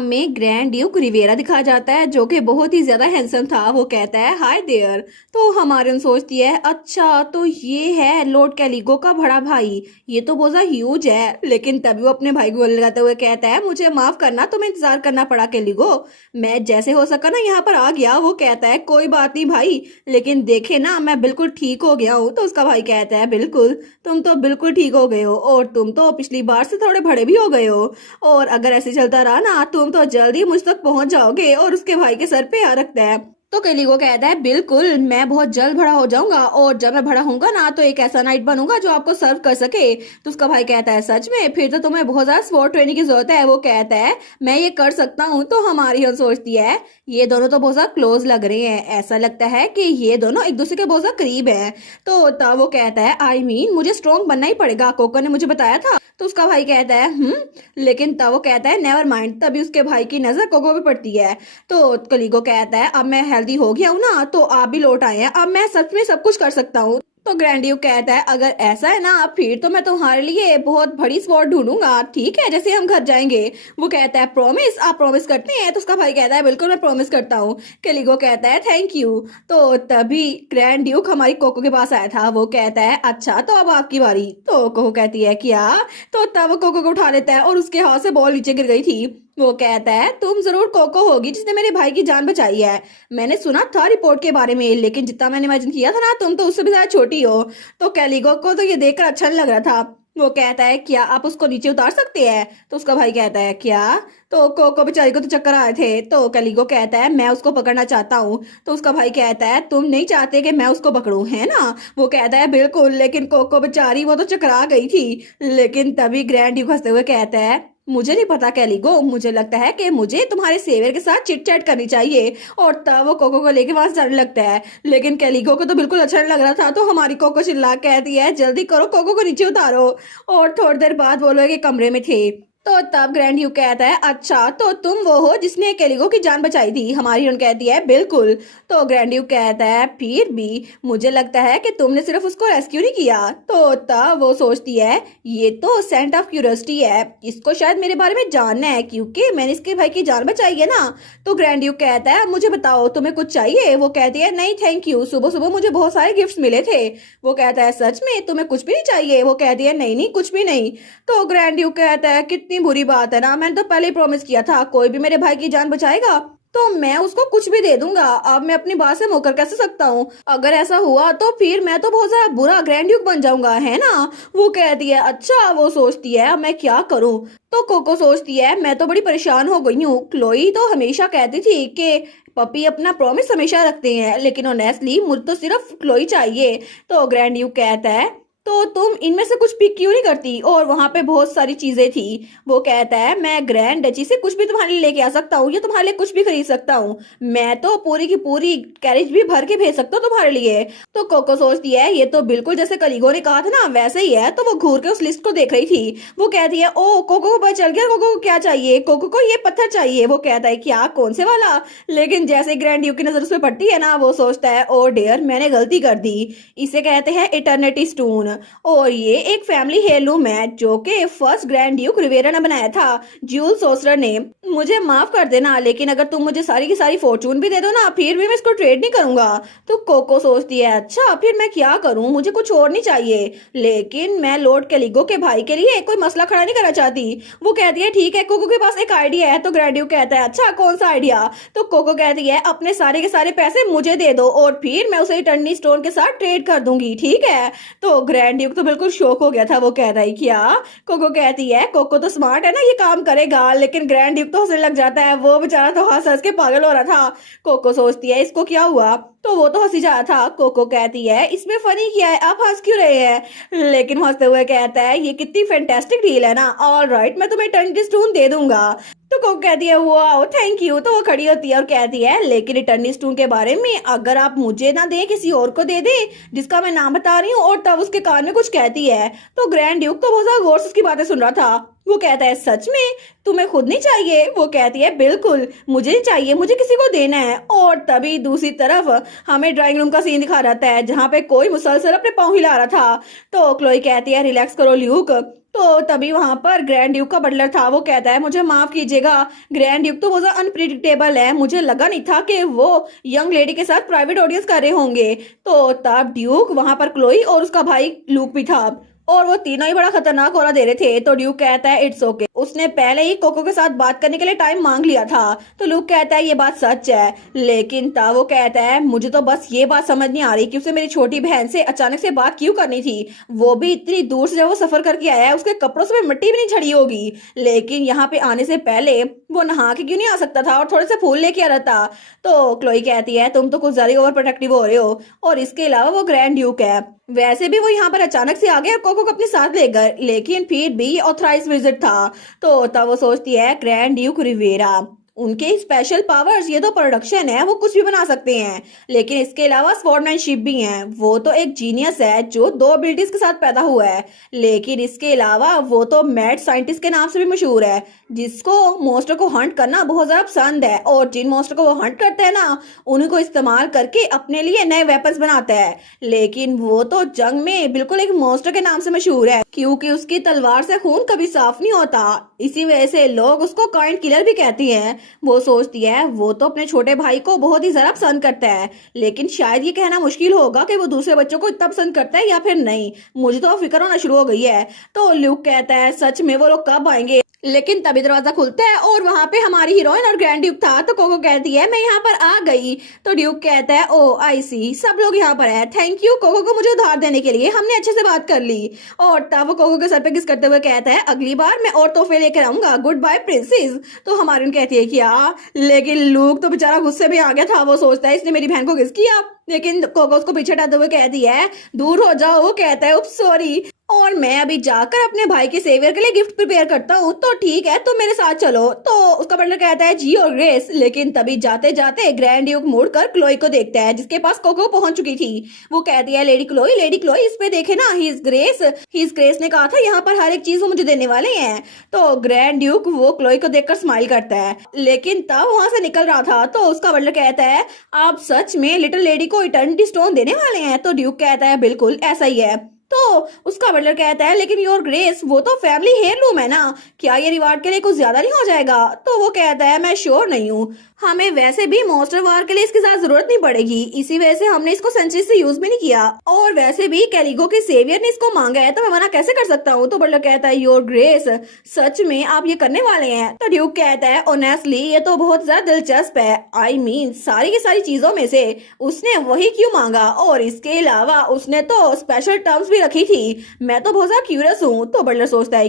हमें grand Duke Riviera दिखाया जाता है जो कि बहुत ही ज्यादा हैंडसम था। वो कहता है हाय देयर। तो हमारे सोचती है अच्छा तो ये है लॉर्ड कैलिगो का बड़ा भाई, ये तो बहुत ह्यूज है। लेकिन तभी वो अपने भाई को गले लगाते हुए कहता है मुझे माफ करना, तुम्हें इंतजार करना पड़ा कैलिगो, मैं जैसे हो सका ना यहाँ पर आ गया। वो कहता है कोई बात नहीं भाई, लेकिन देखे ना मैं बिल्कुल ठीक हो गया हूँ। तो उसका भाई कहता है बिल्कुल, तुम तो बिल्कुल ठीक हो गए हो और तुम तो पिछली बार से थोड़े बड़े भी हो गए हो, और अगर ऐसे चलता रहा ना तुम तो जल्दी मुझ तक पहुंच जाओगे। और उसके भाई के सर पे हाथ रखता है। तो केलिगो कहता है बिल्कुल मैं बहुत जल्द बड़ा हो जाऊंगा, और जब मैं बड़ा होऊंगा ना तो एक ऐसा नाइट बनूंगा जो आपको सर्व कर सके। तो उसका भाई कहता है सच में, फिर तो तुम्हें बहुत ज्यादा स्पोर्ट ट्रेनिंग की जरूरत है। वो कहता है मैं ये कर सकता हूँ। तो हमारी हम सोचती है ये दोनों तो बहुत ज्यादा क्लोज लग रहे हैं, ऐसा लगता है कि ये दोनों एक दूसरे के बहुत ज्यादा करीब हैं। तो तब वो कहता है आई मीन मुझे स्ट्रॉन्ग बनना ही पड़ेगा, कोको ने मुझे बताया था। तो उसका भाई कहता है लेकिन तब वो कहता है नेवर माइंड। तभी उसके भाई की नजर कोको पे पड़ती है। तो कलीगो कहता है अब मैं हेल्दी हो गया हूँ ना, तो आप भी लौट आए हैं, अब मैं सच में सब कुछ कर सकता हूँ। तो ग्रैंड कहता है अगर ऐसा है ना फिर तो मैं तुम्हारे लिए बहुत बड़ी स्पॉट ढूंढूंगा, ठीक है, जैसे हम घर जाएंगे। वो कहता है प्रॉमिस, आप प्रॉमिस करते हैं। तो उसका भाई कहता है बिल्कुल मैं प्रॉमिस करता हूँ। कैलिगो कहता है थैंक यू। तो तभी ग्रैंड ड्यूक हमारी कोको के पास आया था। वो कहता है अच्छा तो अब आपकी बारी। तो कोको कहती है क्या। तो तब वो कोको को उठा लेता है और उसके हाथ से बॉल नीचे गिर गई थी। वो कहता है तुम जरूर कोको होगी जिसने मेरे भाई की जान बचाई है, मैंने सुना था रिपोर्ट के बारे में, लेकिन जितना मैंने इमेजिन किया था ना तुम तो उससे भी ज्यादा छोटी हो। तो कैलिगो को तो ये देखकर अच्छा नहीं लग रहा था। वो कहता है क्या आप उसको नीचे उतार सकते हैं। तो उसका भाई कहता है क्या। तो कोको बेचारी को तो चक्कर आए थे। तो कैलिगो कहता है मैं उसको पकड़ना चाहता हूँ। तो उसका भाई कहता है तुम नहीं चाहते कि मैं उसको पकड़ूं, है ना। वो कहता है बिल्कुल, लेकिन कोको बेचारी वो तो चकरा गई थी। लेकिन तभी ग्रैंड ड्यूक हंसते हुए कहता है मुझे नहीं पता कैलिगो, मुझे लगता है कि मुझे तुम्हारे सेवियर के साथ चिट चैट करनी चाहिए। और तब वो कोको को लेके वहां से जाने लगता है। लेकिन कैलिगो को तो बिल्कुल अच्छा नहीं लग रहा था। तो हमारी कोको चिल्ला कहती है जल्दी करो, कोको को नीचे उतारो। और थोड़ी देर बाद वो लोग एक कमरे में थे। तो तब ग्रैंड ह्यू कहता है अच्छा तो तुम वो हो जिसने कैलिगो की जान बचाई थी। हमारी ह्यून कहती है बिल्कुल। तो ग्रैंड ह्यू कहता है फिर भी मुझे लगता है कि तुमने सिर्फ उसको रेस्क्यू नहीं किया। तो तब वो सोचती है ये तो सेंट ऑफ क्यूरियोसिटी है, इसको शायद मेरे बारे में जानना है क्योंकि मैंने इसके भाई की जान बचाई है ना। तो ग्रैंड ह्यू कहता है मुझे बताओ तुम्हें कुछ चाहिए। वो कहती है नहीं थैंक यू, सुबह सुबह मुझे बहुत सारे गिफ्ट्स मिले थे। वो कहता है सच में तुम्हें कुछ भी नहीं चाहिए। वो कहती है नहीं नहीं कुछ भी नहीं। तो ग्रैंड ड्यूक कहता है कितनी बुरी बात है ना, मैंने तो पहले ही प्रॉमिस किया था कोई भी मेरे भाई की जान बचाएगा तो मैं उसको कुछ भी दे दूंगा, अब मैं अपनी बात से मुकर कैसे सकता हूँ। अगर ऐसा हुआ तो फिर मैं तो बहुत ज्यादा बुरा ग्रैंड ड्यूक बन जाऊंगा, है ना। वो कहती है अच्छा। वो सोचती है अब मैं क्या करूँ। तो कोको सोचती है मैं तो बड़ी परेशान हो गई हूँ, क्लोई तो हमेशा कहती थी कि पपी अपना प्रॉमिस हमेशा रखते हैं, लेकिन ऑनेस्टली मुझे तो सिर्फ क्लोई चाहिए। तो ग्रैंड ड्यूक कहता है तो तुम इनमें से कुछ पिक क्यों नहीं करती, और वहां पे बहुत सारी चीजें थी। वो कहता है मैं ग्रैंड डची से कुछ भी तुम्हारे लिए लेके आ सकता हूँ या तुम्हारे लिए कुछ भी खरीद सकता हूँ, मैं तो पूरी की पूरी कैरेज भी भर के भेज सकता हूँ तुम्हारे लिए। तो कोको सोचती है ये तो बिल्कुल जैसे कलीगो ने कहा था ना वैसे ही है। तो वो घूर के उस लिस्ट को देख रही थी। वो कहती है ओ कोको को पता चल गया, कोको को क्या चाहिए, कोको को ये पत्थर चाहिए। वो कहता है क्या कौन से वाला। लेकिन जैसे ग्रैंड ड्यूक की नजर उसमें पड़ती है ना वो सोचता है ओ डियर मैंने गलती कर दी, इसे कहते हैं इटर्निटी स्टोन, और ये एक फैमिली हेirloom है जो कि फर्स्ट ग्रैंड ड्यूक रिवेरा ने बनाया था, जूल सोसर ने। मुझे माफ कर देना, लेकिन अगर तुम मुझे सारी की सारी फॉर्चून भी दे दो ना फिर भी मैं इसको ट्रेड नहीं करूंगा। तो कोको सोचती है अच्छा फिर मैं क्या करूं, मुझे कुछ और नहीं चाहिए, लेकिन मैं लॉर्ड कैलिगो के भाई के लिए कोई मसला खड़ा नहीं करना चाहती। वो कहती है ठीक है, कोको के पास एक आइडिया है। तो ग्रैंड ड्यूक कहता है अच्छा कौन सा आइडिया। तो कोको कहती है अपने सारे के सारे पैसे मुझे दे दो और फिर मैं उसे इटर्निटी स्टोन के साथ ट्रेड कर दूंगी, ठीक है। तो ग्रैंड ड्यूक तो बिल्कुल शौक हो गया था। वो कह रहा है क्या। कोको कहती है कोको तो स्मार्ट है ना ये काम करेगा, लेकिन ग्रैंड ड्यूक तो हंसने लग जाता है। वो बेचारा तो हंस हंस के पागल हो रहा था। कोको सोचती है इसको क्या हुआ, तो वो तो हंसी जा रहा था। कोको कहती है इसमें फनी क्या है, आप हंस क्यों रहे हैं। लेकिन हंसते हुए कहता है ये कितनी फैंटास्टिक डील है ना, ऑल राइट मैं तुम्हें इटर्निटी स्टोन दे दूंगा। तो कोको कहती है वाओ थैंक यू। तो वो खड़ी होती है और कहती है लेकिन इटर्निटी स्टोन के बारे में अगर आप मुझे ना दे किसी और को दे दे जिसका मैं नाम बता रही हूँ। और तब उसके कान में कुछ कहती है। तो ग्रैंड ड्यूक तो बहुत ज्यादा गौर से उसकी बातें सुन रहा था। वो कहता है सच में तुम्हें खुद नहीं चाहिए? वो कहती है बिल्कुल मुझे नहीं चाहिए, मुझे किसी को देना है। और तभी दूसरी तरफ हमें ड्राइंग रूम का सीन दिखा रहता है जहाँ पे कोई मुसलसल अपने पाँव हिला रहा था। तो क्लोई कहती है रिलैक्स करो ल्यूक। तो तभी वहां पर ग्रैंड ड्यूक का बटलर था, वो कहता है मुझे माफ कीजिएगा ग्रैंड ड्यूक तो बहुत अनप्रिडिक्टेबल है, मुझे लगा नहीं था कि वो यंग लेडी के साथ प्राइवेट ऑडियंस कर रहे होंगे। तो तब ड्यूक वहां पर क्लोई और उसका भाई लूक भी था और वो तीनों ही बड़ा खतरनाक ऑरा दे रहे थे। तो ड्यूक कहता है इट्स ओके, उसने पहले ही कोको के साथ बात करने के लिए टाइम मांग लिया था। तो लूक कहता है ये बात सच है, लेकिन तब वो कहता है मुझे तो बस ये बात समझ नहीं आ रही कि उसे मेरी छोटी बहन से अचानक से बात क्यों करनी थी, वो भी इतनी दूर से जब वो सफर करके आया है उसके कपड़ों से भी मिट्टी भी नहीं झड़ी होगी, लेकिन यहाँ पे आने से पहले वो नहा के क्यों नहीं आ सकता था और थोड़े से फूल लेके आ रहता। तो क्लोई कहती है तुम तो कुछ ज्यादा ओवर प्रोटेक्टिव हो रहे हो, और इसके अलावा वो ग्रैंड ड्यूक है, वैसे भी वो यहाँ पर अचानक से आ गए और कोको को अपने साथ ले गए, लेकिन फिर भी ऑथराइज विजिट था। तो तब वो सोचती है ग्रैंड ड्यूक रिवेरा, उनके स्पेशल पावर्स, ये तो प्रोडक्शन है, वो कुछ भी बना सकते हैं, लेकिन इसके अलावा स्वॉर्डमैनशिप भी है। वो तो एक जीनियस है जो 2 एबिलिटीज के साथ पैदा हुआ है, लेकिन इसके अलावा वो तो मैड साइंटिस्ट के नाम से भी मशहूर है, जिसको मॉन्स्टर को हंट करना बहुत ज्यादा पसंद है, और जिन मॉन्स्टर को वो हंट करते हैं ना उन्हीं को इस्तेमाल करके अपने लिए नए वेपन्स बनाता है। लेकिन वो तो जंग में बिल्कुल एक मॉन्स्टर के नाम से मशहूर है, क्योंकि उसकी तलवार से खून कभी साफ नहीं होता, इसी वजह से लोग उसको काइंड किलर भी कहती हैं। वो सोचती है वो तो अपने छोटे भाई को बहुत ही ज्यादा पसंद करता है, लेकिन शायद ये कहना मुश्किल होगा कि वो दूसरे बच्चों को इतना पसंद करता है या फिर नहीं, मुझे तो फिक्र होना शुरू हो गई है। तो ल्यूक कहता है सच में वो लोग कब आएंगे, लेकिन तभी दरवाजा खुलता है और वहां पे हमारी हीरोइन और ग्रैंड ड्यूक था। तो कोको कहती है मैं यहाँ पर आ गई। तो ड्यूक कहता है ओ आई सी, सब लोग यहाँ पर है, थैंक यू कोको को मुझे उधार देने के लिए, हमने अच्छे से बात कर ली। और तब वो कोको के सर पे किस करते हुए कहता है अगली बार मैं और तोहफे लेकर आऊंगा, गुड बाय प्रिंसेस। तो हमारी कहती है क्या, लेकिन लूक तो बेचारा गुस्से में आ गया था, वो सोचता है इसने मेरी बहन को किस किया, लेकिन कोको उसको पीछे हटाते हुए कहती है दूर हो जाओ। वो कहता है उप्स सॉरी, और मैं अभी जाकर अपने भाई के सेवियर के लिए गिफ्ट प्रिपेयर करता हूँ। तो ठीक है तुम मेरे साथ चलो। तो उसका बटलर कहता है जी और ग्रेस, लेकिन तभी जाते जाते ग्रैंड ड्यूक मुड़कर क्लोई को देखता है जिसके पास कोको पहुंच चुकी थी। वो कहती है लेडी क्लोई इस पे देखे ना, ही इज ग्रेस ने कहा था यहाँ पर हर एक चीज वो मुझे देने वाले हैं। तो ग्रैंड ड्यूक वो क्लोई को देखकर स्माइल करता है, लेकिन तब वहां से निकल रहा था तो उसका बटलर कहता है आप सच में लिटिल लेडी को इटर्निटी स्टोन देने वाले हैं? तो ड्यूक कहता है बिल्कुल ऐसा ही है। तो उसका बटलर कहता है लेकिन योर ग्रेस वो तो फैमिली हेयरलूम है ना, क्या ये रिवार्ड के लिए कुछ ज्यादा नहीं हो जाएगा? तो वो कहता है मैं श्योर नहीं हूँ, हमें वैसे भी मॉन्स्टर वार के लिए इसकी ज्यादा जरूरत नहीं पड़ेगी, इसी वजह से हमने इसको सेंचुरी से यूज भी नहीं किया, और वैसे भी कैलिगो के सेवियर ने इसको मांगा है तो मैं मना कैसे कर सकता हूँ? तो बटलर कहता है योर ग्रेस सच में आप ये करने वाले हैं? तो ड्यूक कहता है ऑनेस्टली ये तो बहुत ज्यादा दिलचस्प है, आई मीन सारी की सारी चीजों में से उसने वही क्यों मांगा, और इसके अलावा उसने तो स्पेशल टर्म्स भी रखी थी, मैं तो बहुत ज्यादा क्यूरियस हूँ। तो बटलर सोचता है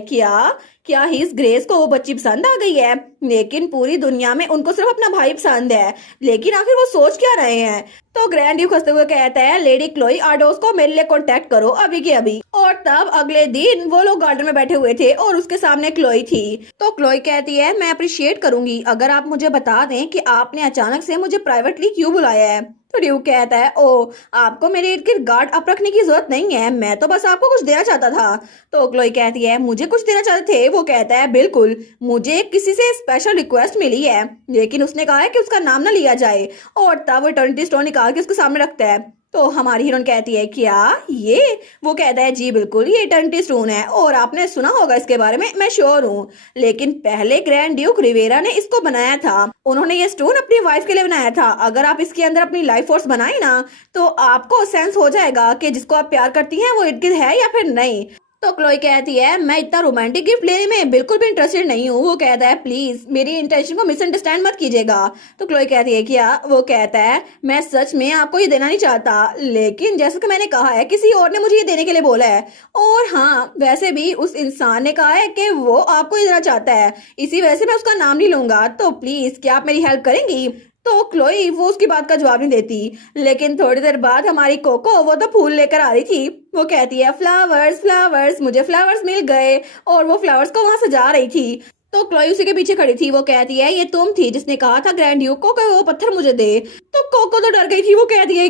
क्या हिज ग्रेस को वो बच्ची पसंद आ गई है, लेकिन पूरी दुनिया में उनको सिर्फ अपना भाई पसंद है, लेकिन आखिर वो सोच क्या रहे हैं? तो ग्रैंड ड्यूक हंसते हुए कहता है लेडी क्लोई आर्डोस को मेरे लिए कांटेक्ट करो अभी के अभी। और तब अगले दिन वो लोग गार्डन में बैठे हुए थे और उसके सामने क्लोई थी। तो क्लोई कहती है मैं अप्रिशिएट करूंगी अगर आप मुझे बता दें कि आपने अचानक से मुझे प्राइवेटली क्यों बुलाया है। तो ड्यूक कहता है ओ आपको मेरे इर्द गिर्द गार्ड अप रखने की जरूरत नहीं है, मैं तो बस आपको कुछ देना चाहता था। तो क्लोई कहती है मुझे कुछ देना चाहते थे? वो कहता है बिल्कुल, मुझे किसी से स्पेशल रिक्वेस्ट मिली है, लेकिन उसने कहा है कि उसका नाम ना लिया जाए। और तब वो इटर्निटी स्टोन निकाल के उसके सामने रखता है। तो हमारी हीरोइन कहती है क्या ये? वो कहता है जी बिल्कुल ये इटर्निटी स्टोन है और आपने सुना होगा इसके बारे में, मैं श्योर हूँ, लेकिन पहले ग्रैंड ड्यूक रिवेरा ने इसको बनाया था, उन्होंने ये स्टोन अपनी वाइफ के लिए बनाया था, अगर आप इसके अंदर अपनी लाइफ फोर्स बनाए ना तो आपको सेंस हो जाएगा कि जिसको आप प्यार करती हैं वो इर्द गिर्द है या फिर नहीं। तो क्लोई कहती है मैं इतना रोमांटिक गिफ्ट लेने में बिल्कुल भी इंटरेस्टेड नहीं हूँ। वो कहता है प्लीज मेरी इंटेंशन को मिसअंडरस्टैंड मत कीजिएगा। तो क्लोई कहती है क्या? वो कहता है मैं सच में आपको ये देना नहीं चाहता, लेकिन जैसा कि मैंने कहा है किसी और ने मुझे ये देने के लिए बोला है, और हाँ वैसे भी उस इंसान ने कहा है कि वो आपको ये देना चाहता है, इसी वजह से मैं उसका नाम नहीं लूंगा, तो प्लीज क्या आप मेरी हेल्प करेंगी? तो क्लोई वो उसकी बात का जवाब नहीं देती, लेकिन थोड़ी देर बाद हमारी कोको वो तो फूल लेकर आ रही थी, वो कहती है फ्लावर्स मुझे फ्लावर्स मिल गए, और वो फ्लावर्स को वहां सजा रही थी। तो क्लोई उसी के पीछे खड़ी थी। वो कहती है ये तुम थी जिसने कहा था ग्रैंड ड्यूक को कि वो पत्थर मुझे दे। तो कोको तो डर गई थी, वो कहती है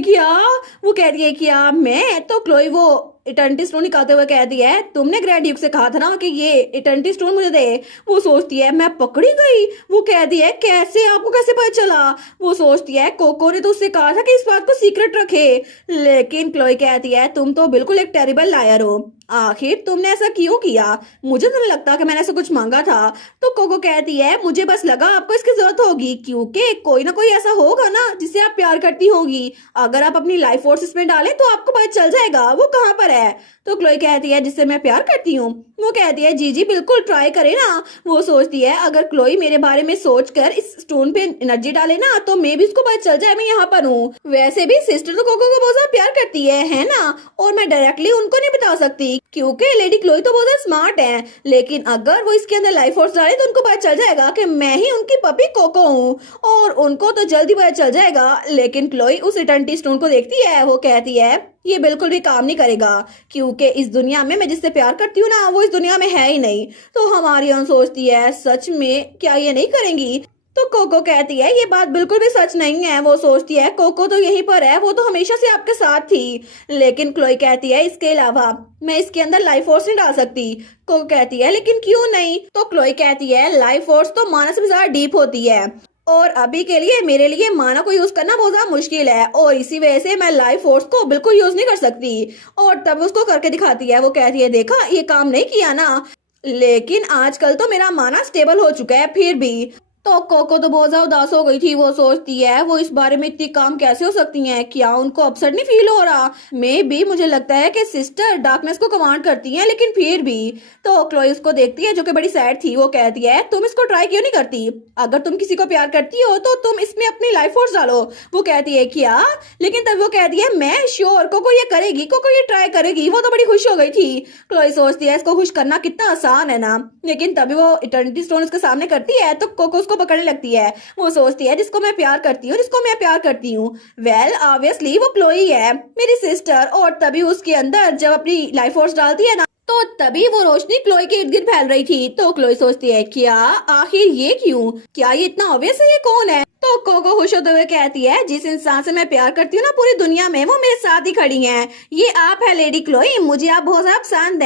क्या मैं? तो क्लोई वो इटर्निटी स्टोन निकालते हुए कहती है, तुमने ग्रैंड ड्यूक से कहा था ना कि ये इटर्निटी स्टोन मुझे दे। वो सोचती है मैं पकड़ी गई। वो कहती है कैसे, आपको कैसे पता चला? वो सोचती है कोको ने तो उससे कहा था कि इस बात को सीक्रेट रखे। लेकिन क्लोई कहती है तुम तो बिल्कुल एक टेरिबल लायर हो, आखिर तुमने ऐसा क्यों किया? मुझे तो नहीं लगता कि मैंने ऐसा कुछ मांगा था। तो कोको कहती है मुझे बस लगा आपको इसकी जरूरत होगी, क्योंकि कोई ना कोई ऐसा होगा ना जिससे आप प्यार करती होगी। अगर आप अपनी लाइफ फोर्स इसमें डालें तो आपको पता चल जाएगा वो कहाँ पर है। तो क्लोई कहती है जिससे मैं प्यार करती हूँ। वो कहती है जी जी बिल्कुल ट्राई करे ना। वो सोचती है अगर क्लोई मेरे बारे में सोचकर इस स्टोन पे एनर्जी डाले ना तो मे भी उसको पता चल जाए मैं यहाँ पर हूँ। वैसे भी सिस्टर तो कोको को बहुत ज्यादा प्यार करती है ना, और मैं डायरेक्टली उनको नहीं बता सकती क्योंकि लेडी क्लोई तो बहुत ज्यादा स्मार्ट है। लेकिन अगर वो इसके अंदर लाइफ फोर्स डाले तो उनको पता चल जाएगा कि मैं ही उनकी पपी कोको हूँ, और उनको तो जल्दी पता चल जाएगा। लेकिन क्लोई उस इटर्निटी स्टोन को देखती है। वो कहती है ये बिल्कुल भी काम नहीं करेगा, क्योंकि इस दुनिया में मैं जिससे प्यार करती हूँ ना वो इस दुनिया में है ही नहीं। तो हमारी अन सोचती है सच में क्या ये नहीं करेंगी? तो कोको कहती है ये बात बिल्कुल भी सच नहीं है। वो सोचती है कोको तो यहीं पर है, वो तो हमेशा से आपके साथ थी। लेकिन क्लोई कहती है इसके अलावा मैं इसके अंदर लाइफ फोर्स नहीं डाल सकती। कोको कहती है लेकिन क्यों नहीं? तो क्लोई कहती है लाइफ फोर्स तो माना से भी ज्यादा डीप होती है, और अभी के लिए मेरे लिए माना को यूज करना बहुत ज्यादा मुश्किल है, और इसी वजह से मैं लाइफ फोर्स को बिल्कुल यूज नहीं कर सकती। और तब उसको करके दिखाती है। वो कहती है देखा ये काम नहीं किया ना, लेकिन आजकल तो मेरा माना स्टेबल हो चुका है फिर भी। तो कोको तो बहुत ज्यादा उदास हो गई थी। वो सोचती है वो इस बारे में इतनी काम कैसे हो सकती हैं, क्या उनको अपसेट नहीं फील हो रहा? मे भी मुझे लगता है कि सिस्टर डार्कनेस को कमांड करती हैं, लेकिन फिर भी। तो क्लोई उसको देखती है जो कि बड़ी सैड थी। वो कहती है तुम इसको ट्राई क्यों नहीं करती? अगर तुम किसी को प्यार करती हो तो तुम इसमें अपनी लाइफ फोर्स डालो। वो कहती है क्या? लेकिन तब वो कहती है मैं श्योर कोको ये करेगी, कोको ये ट्राई करेगी। वो तो बड़ी खुश हो गई थी। क्लोई सोचती है इसको खुश करना कितना आसान है ना, लेकिन तभी वो इटर्निटी स्टोन उसके सामने करती है तो कोको को पकड़ने लगती है। वो सोचती है जिसको मैं प्यार करती हूँ, जिसको मैं प्यार करती हूँ, वेल ऑब्वियसली वो क्लोई है मेरी सिस्टर। और तभी उसके अंदर जब अपनी लाइफ फोर्स डालती है ना तो तभी वो रोशनी क्लोई के इर्द गिर्द फैल रही थी। तो क्लोई सोचती है क्या आखिर ये क्यों, क्या ये इतना ऑब्वियस है, ये कौन है? तो कोको खुश होते हुए कहती है जिस इंसान से मैं प्यार करती हूँ ना पूरी दुनिया में वो मेरे साथ ही खड़ी हैं। ये आप है लेडी क्लोई, मुझे आप बहुत ज्यादा पसंद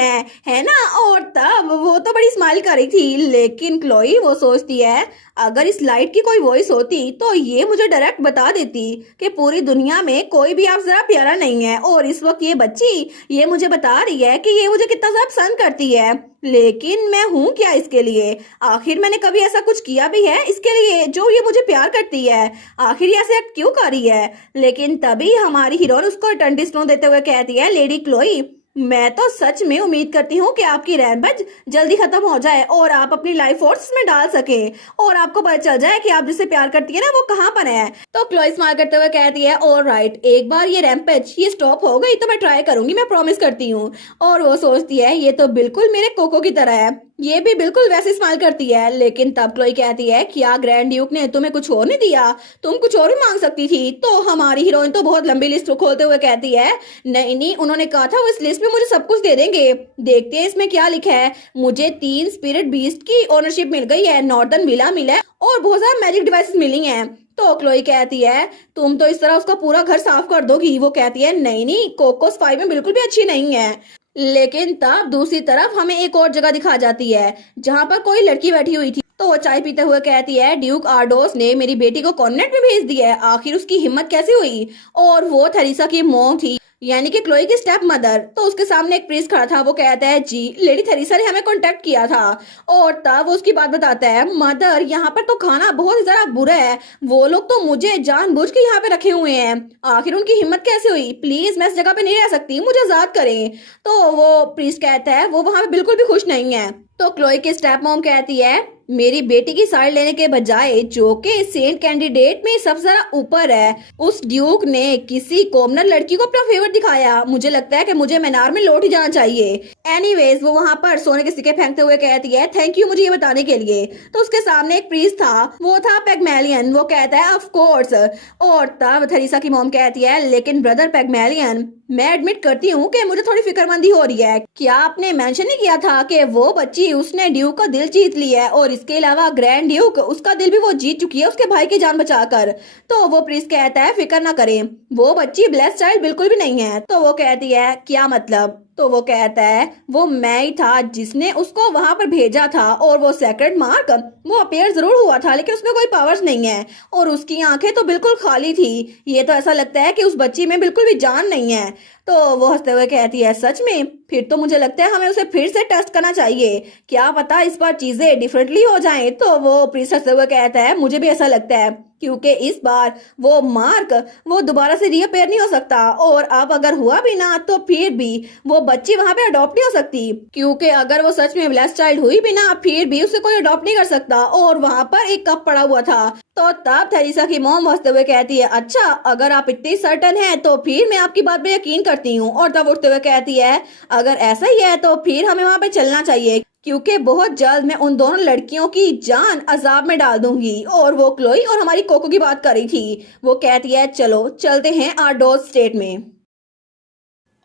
है ना? और तब वो तो बड़ी स्माइल कर रही थी। लेकिन क्लोई वो सोचती है अगर इस लाइट की कोई वॉइस होती तो ये मुझे डायरेक्ट बता देती कि पूरी दुनिया में कोई भी आप जरा प्यारा नहीं है, और इस वक्त ये बच्ची ये मुझे बता रही है कि ये मुझे कितना ज्यादा पसंद करती है। लेकिन मैं हूँ क्या इसके लिए? आखिर मैंने कभी ऐसा कुछ किया भी है इसके लिए जो ये मुझे प्यार करती है? आखिर ये ऐसे एक्ट क्यों कर रही है? लेकिन तभी हमारी हीरोइन उसको इटर्निटी स्टोन देते हुए कहती है लेडी क्लोई मैं तो सच में उम्मीद करती हूँ कि आपकी रैम्पेज जल्दी खत्म हो जाए और आप अपनी लाइफ फोर्स में डाल सके, और आपको पता चल जाए कि आप जिससे प्यार करती है ना वो कहाँ पर है। तो क्लोई स्माइल करते हुए कहती है ऑलराइट, एक बार ये रैम्पेज ये स्टॉप हो गई तो मैं ट्राई करूंगी, मैं प्रॉमिस करती हूँ। और वो सोचती है ये तो बिल्कुल मेरे कोको की तरह है, ये भी बिल्कुल वैसे स्माइल करती है। लेकिन तब क्लोई कहती है क्या ग्रैंड ड्यूक ने तुम्हें कुछ और नहीं दिया? तुम कुछ और भी मांग सकती थी। तो हमारी हीरोइन तो बहुत लंबी लिस्ट खोलते हुए कहती है नहीं नहीं, उन्होंने कहा था वो इस लिस्ट में मुझे सब कुछ दे देंगे। देखते हैं इसमें क्या लिखा है। मुझे 3 स्पिरिट बीस्ट की ओनरशिप मिल गई है, नॉर्दर्न विला मिला है, और बहुत सारे मैजिक डिवाइसेस मिली हैं। तो क्लोई कहती है तुम तो इस तरह उसका पूरा घर साफ कर दोगी। वो कहती है नहीं नहीं, कोकोस 5 में बिल्कुल भी अच्छी नहीं है। लेकिन तब दूसरी तरफ हमें एक और जगह दिखा जाती है जहाँ पर कोई लड़की बैठी हुई थी। तो वो चाय पीते हुए कहती है ड्यूक आर्डोस ने मेरी बेटी को कॉन्वेंट में भेज दिया है, आखिर उसकी हिम्मत कैसे हुई? और वो थेरेसा की मॉम थी, यानी कि क्लोई की स्टेप मदर। तो उसके सामने एक प्रीस्ट खड़ा था। वो कहता है जी लेडी थेरेसा ने हमें कांटेक्ट किया था। और तब वो उसकी बात बताता है मदर यहाँ पर तो खाना बहुत ज्यादा बुरा है, वो लोग तो मुझे जानबूझ के यहाँ पे रखे हुए हैं, आखिर उनकी हिम्मत कैसे हुई? प्लीज मैं इस जगह पे नहीं रह सकती, मुझे आजाद करें। तो वो प्रीस्ट कहता है वो वहां पे बिल्कुल भी खुश नहीं है। तो क्लोई की स्टेप मॉम कहती है मेरी बेटी की साइड लेने के बजाय जो कि सेंट कैंडिडेट में सबसे ज्यादा ऊपर है, उस ड्यूक ने किसी कॉमनर लड़की को अपना फेवर दिखाया। मुझे लगता है कि मुझे मीनार में लौट ही जाना चाहिए। एनीवेज वो वहां पर सोने के सिक्के फेंकते हुए कहती है थैंक यू मुझे ये बताने के लिए। तो उसके सामने एक प्रीस्ट था, वो था पैगमेलियन। वो कहता है ऑफ कोर्स। और तब थेरेसा की मॉम कहती है लेकिन ब्रदर पैगमेलियन मैं एडमिट करती हूँ कि मुझे थोड़ी फिक्रमंदी हो रही है। क्या आपने मेंशन नहीं किया था कि वो बच्ची जी उसने ड्यूक का दिल जीत लिया है और इसके अलावा ग्रैंड ड्यूक उसका दिल भी वो जीत चुकी है उसके भाई की जान बचाकर। तो वो प्रिंस कहता है फिक्र ना करें, वो बच्ची ब्लेस्ड चाइल्ड बिल्कुल भी नहीं है। तो वो कहती है क्या मतलब? तो वो कहता है वो मैं ही था जिसने उसको वहां पर भेजा था और वो सेक्रेट मार्क वो अपेयर जरूर हुआ था लेकिन उसमें कोई पावर्स नहीं है और उसकी आंखें तो बिल्कुल खाली थी। ये तो ऐसा लगता है कि उस बच्ची में बिल्कुल भी जान नहीं है। तो वो हंसते हुए कहती है सच में? फिर तो मुझे लगता है हमें उसे फिर से टेस्ट करना चाहिए, क्या पता इस बार चीजें डिफरेंटली हो जाएं। तो वो प्रिंस हंसते हुए कहता है मुझे भी ऐसा लगता है क्योंकि इस बार वो मार्क वो दोबारा से रीअपेयर नहीं हो सकता और अब अगर हुआ भी ना तो फिर भी वो बच्ची वहां पे अडॉप्ट नहीं हो सकती क्योंकि अगर वो सच में ब्लेस्ड चाइल्ड हुई भी ना फिर भी उसे कोई अडॉप्ट नहीं कर सकता। और वहां पर एक कप पड़ा हुआ था। तो तब थेरेसा की मॉम हंसते हुए कहती है अच्छा अगर आप इतनी सर्टन हैं तो फिर मैं आपकी बात पे यकीन करती हूँ। और तब उठते हुए कहती है अगर ऐसा ही है तो फिर हमें वहां पे चलना चाहिए क्योंकि बहुत जल्द मैं उन दोनों लड़कियों की जान अजाब में डाल दूंगी। और वो क्लोई और हमारी कोको की बात कर रही थी। वो कहती है चलो चलते हैं आर्डोज स्टेट में।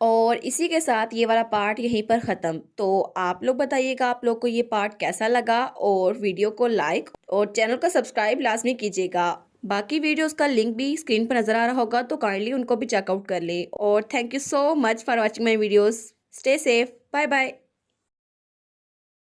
और इसी के साथ ये वाला पार्ट यहीं पर ख़त्म। तो आप लोग बताइएगा आप लोग को ये पार्ट कैसा लगा और वीडियो को लाइक और चैनल को सब्सक्राइब लाजमी कीजिएगा। बाकी वीडियोस का लिंक भी स्क्रीन पर नज़र आ रहा होगा तो काइंडली उनको भी चेकआउट कर ले। और thank you so much for watching my videos. Stay safe, bye bye.